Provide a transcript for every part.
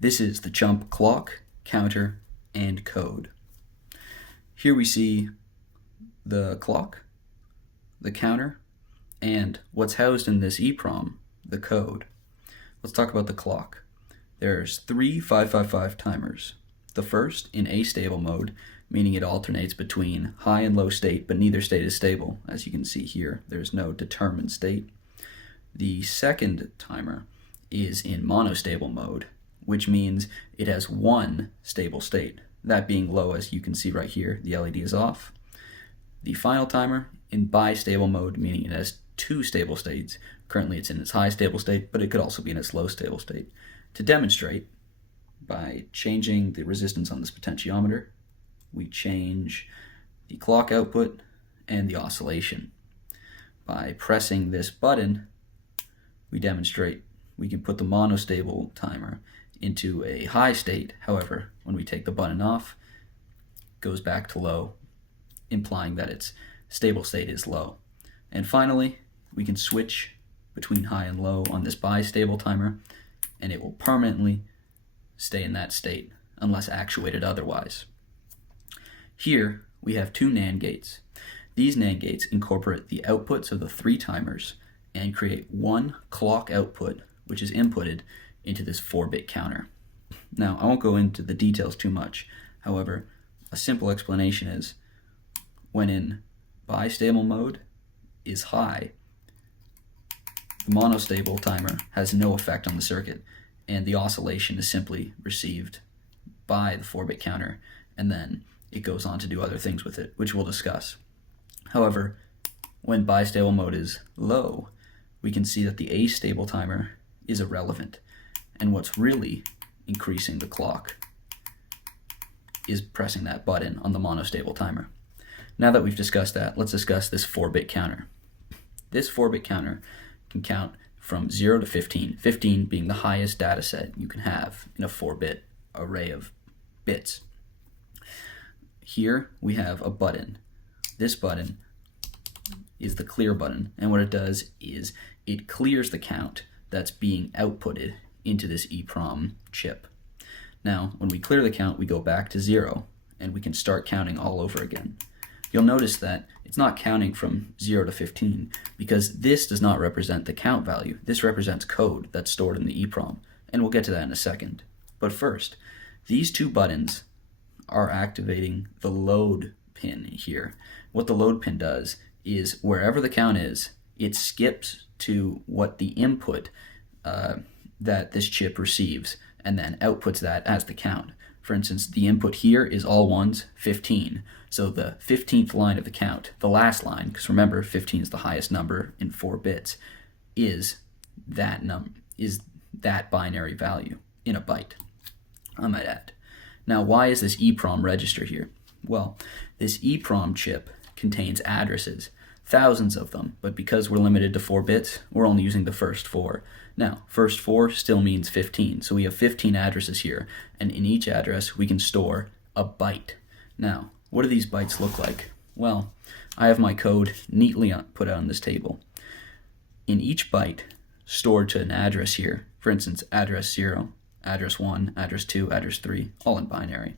This is the CHUMP clock, counter, and code. Here we see the clock, the counter, and what's housed in this EEPROM, the code. Let's talk about the clock. There's 3 555 timers. The first in astable mode, meaning it alternates between high and low state, but neither state is stable. As you can see here, there's no determined state. The second timer is in monostable mode, which means it has one stable state, that being low. As you can see right here, the LED is off. The final timer in bistable mode, meaning it has 2 stable states. Currently it's in its high stable state, but it could also be in its low stable state. To demonstrate, by changing the resistance on this potentiometer, we change the clock output and the oscillation. By pressing this button, we demonstrate we can put the monostable timer into a high state. However, when we take the button off, it goes back to low, implying that its stable state is low. And finally, we can switch between high and low on this bistable timer, and it will permanently stay in that state unless actuated otherwise. Here we have 2 NAND gates. These NAND gates incorporate the outputs of the 3 timers and create one clock output, which is inputted into this 4-bit counter. Now, I won't go into the details too much. However, a simple explanation is when in bistable mode is high, the monostable timer has no effect on the circuit, and the oscillation is simply received by the 4-bit counter, and then it goes on to do other things with it, which we'll discuss. However, when bistable mode is low, we can see that the astable timer is irrelevant, and what's really increasing the clock is pressing that button on the monostable timer. Now that we've discussed that, let's discuss this 4-bit counter. This 4-bit counter can count from 0 to 15, 15 being the highest data set you can have in a 4-bit array of bits. Here we have a button. This button is the clear button, and what it does is it clears the count that's being outputted into this EEPROM chip. Now, when we clear the count, we go back to 0, and we can start counting all over again. You'll notice that it's not counting from 0 to 15 because this does not represent the count value. This represents code that's stored in the EEPROM, and we'll get to that in a second. But first, these 2 buttons are activating the load pin here. What the load pin does is wherever the count is, it skips to what the input that this chip receives and then outputs that as the count. For instance, the input here is all ones, 15. So the 15th line of the count, the last line, because remember 15 is the highest number in 4 bits, is that binary value in a byte, I might add. Now, why is this EEPROM register here? Well, this EEPROM chip contains addresses, thousands of them, but because we're limited to 4 bits, we're only using the first 4. Now, first 4 still means 15, so we have 15 addresses here, and in each address we can store a byte. Now, what do these bytes look like? Well, I have my code neatly put out on this table. In each byte stored to an address here, for instance, address 0, address 1, address 2, address 3, all in binary,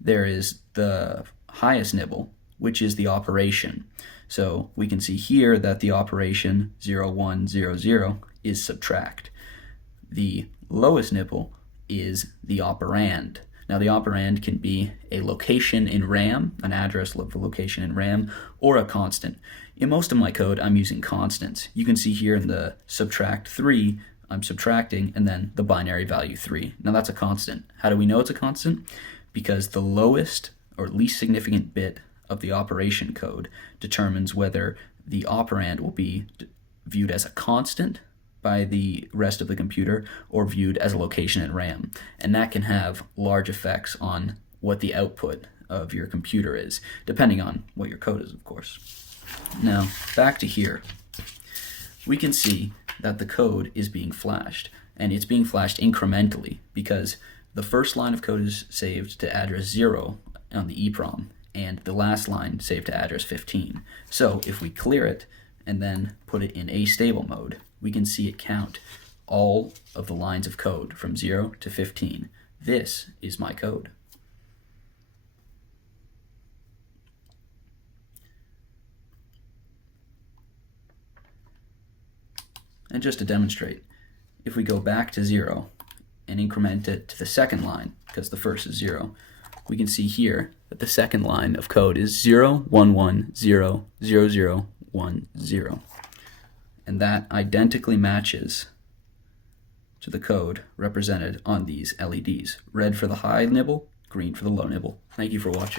there is the highest nibble, which is the operation. So we can see here that the operation 0100 is subtract. The lowest nibble is the operand. Now the operand can be a location in RAM, an address of a location in RAM, or a constant. In most of my code, I'm using constants. You can see here in the subtract 3, I'm subtracting, and then the binary value 3. Now that's a constant. How do we know it's a constant? Because the lowest or least significant bit of the operation code determines whether the operand will be viewed as a constant by the rest of the computer or viewed as a location in RAM. And that can have large effects on what the output of your computer is, depending on what your code is, of course. Now, back to here. We can see that the code is being flashed, and it's being flashed incrementally because the first line of code is saved to address 0 on the EEPROM, and the last line saved to address 15. So if we clear it and then put it in astable mode, we can see it count all of the lines of code from 0 to 15. This is my code. And just to demonstrate, if we go back to 0 and increment it to the second line, because the first is 0, we can see here that the second line of code is 0, 1, 1, 0, 0, 0, 1, 0. And that identically matches to the code represented on these LEDs. Red for the high nibble, green for the low nibble. Thank you for watching.